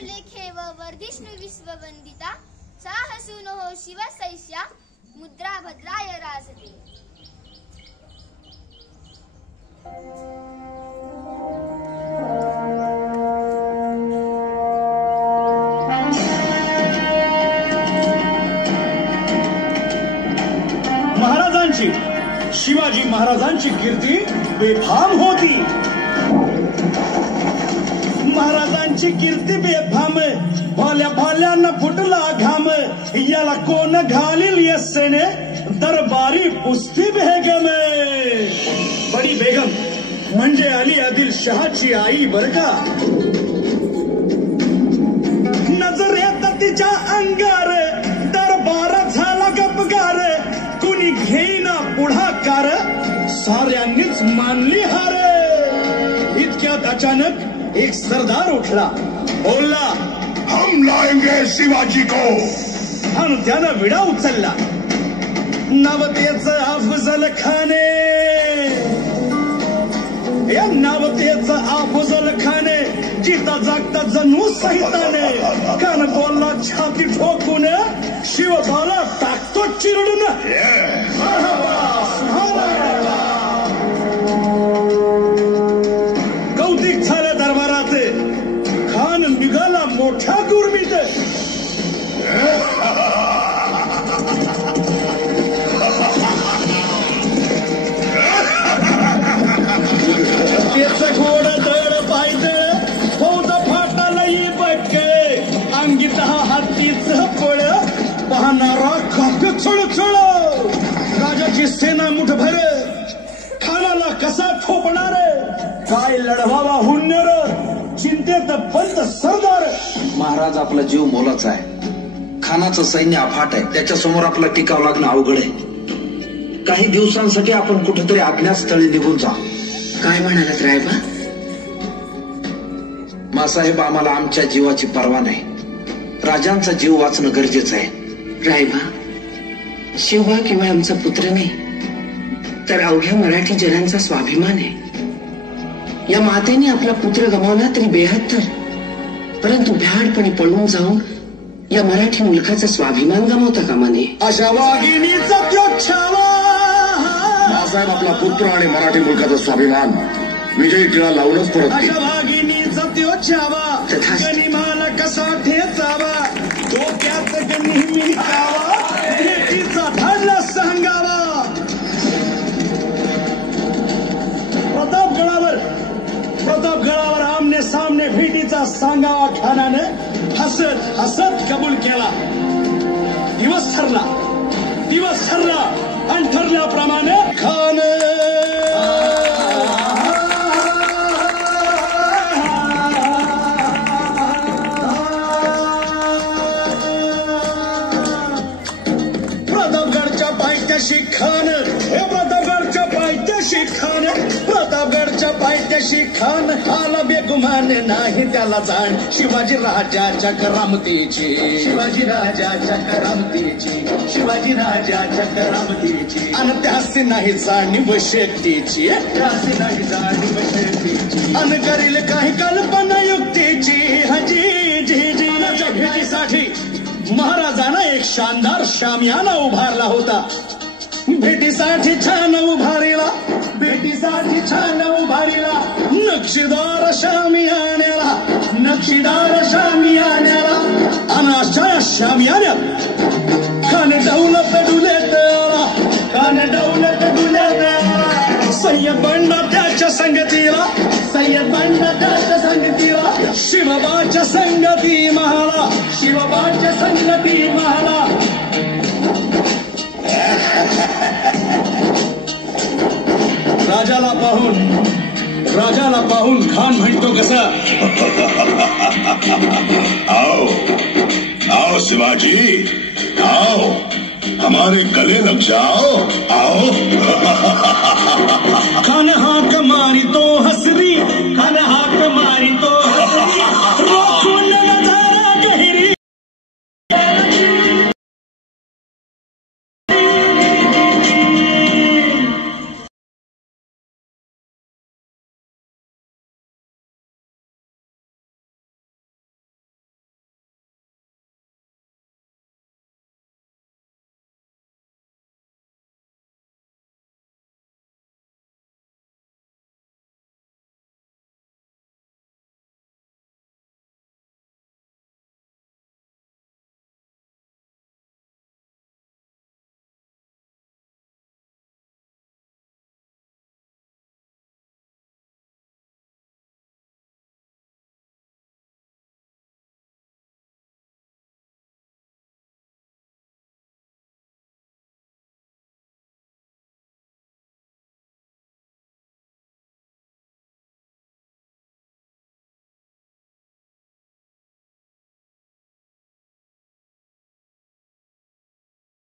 लेखे व वर्धिष्णु विश्ववंदिता साहसूनो शिव सैष्या मुद्रा भद्राय राजते। महाराजांची, शिवाजी महाराजांची कीर्ती बेफाम होती। महाराजांची कीर्ती बेफाम, भाल्या भाल्यांना फुटला घाम, याला कोण घालील यस्सेने दरबारी पुस्ती बेगम। बडी बेगम म्हणजे अली आदिल शहाची आई बर का। नजर येत तिच्या अंगार, दरबार झाला गपगार, कुणी घेईना पुढाकार, साऱ्यांनीच मानली हार। इतक्यात अचानक एक सरदार उठला, बोलला, हम लाएंगे शिवाजी को। आणि त्यानं विडा उचलला। नवतेचं अफजल खाने, या नवतेचं अफजल खाने, जिता जागता जणू सहिताने, कान बोलला छाती ठोकून, शिवबाला टाकतो चिरडून। कौतिक झालं दरबारात, खान निघाला मोठ्या गुरमीत। त्याच घोड दड पायदळ, फौज फाटालाही बटकळ, अंगीत हातीच पळ, पाहणारा काप्य चळचळ। राजाची सेना मुठभर, खानाला कसा ठोपणार, काय लढवावा हुन्नर, चिंतेत पंत सरदार। महाराज आपला जीव मोलाचा आहे, खानाचं सैन्य अफाट आहे, त्याच्यासमोर आपला टिकाव लागणं अवघड आहे। काही दिवसांसाठी आपण कुठेतरी अज्ञातस्थळी निघून जा। काय म्हणालात रायबा? मासाहेब, आम्हाला आमच्या जीवाची पर्वा नाही, राजांचा जीव वाचणं गरजेचं आहे। रायबा, शिवबा केवळ आमचा पुत्र नाही, तर अवघ्या मराठी जनांचा स्वाभिमान आहे। या मातेने आपला पुत्र गमावला तरी बेहत्तर, परंतु भ्याडपणे पळून जाऊन या मराठी मुलकाचा स्वाभिमान गमावता कामा नये। अशा वाघिणीचा त्योच्छावा, मासाहेब, आपला पुत्र आणि मराठी मुलकाचा स्वाभिमान विजयी टिळा लावूनच परत येईल। अशा वाघिणीचा त्योच्छावा, गनिमाला कसा ठेचावा, डोक्यात नेहमी कावा, भेटीचा धाडला सांगावा। प्रतापगडावर आमने सामने भेटीचा सांगावा खानाने हसत हसत कबूल केला। दिवस ठरला आणि ठरल्याप्रमाणे खान प्रतापगडच्या पायथ्याशी खान, हे प्रतापगडच्या पायथ्याशी खान, प्रतापगडच्या पायथ्याशी खान, आला बेगुमान नाही त्याला जाण, शिवाजी राजाच्या करामतीची, शिवाजी राजाच्या करामतीची, शिवाजी राजाच्या करामतीची, आणि त्यासी नाही जाणीव शेतीची, त्यासी नाही जाणीव शेतीची, आणि करील काही कल्पना युक्तीची। हजी झिजिनाच्या भेटीसाठी महाराजांना एक शानदार शामियाना उभारला होता। भेटीसाठी छान उभारीला, भेटीसाठी छान उभारीला, नक्षीदार शामियान्याला, नक्षीदार शामियान्याला, आणि अशा शामियान्यात खान डौलत डुलेत, खान डौलत डुलेत, सय्यद बंडा त्याच्या संगतीला, सय्यद बंडा त्याच्या संगतीला, शिवबाच्या संगती महाला, शिवबाच्या संगती महाला। राजाला पाहून खान म्हणतो कसा, आओ आओ शिवाजी, आओ हमारे गले लग जाओ, आओ। खान हाक मारी तो हंस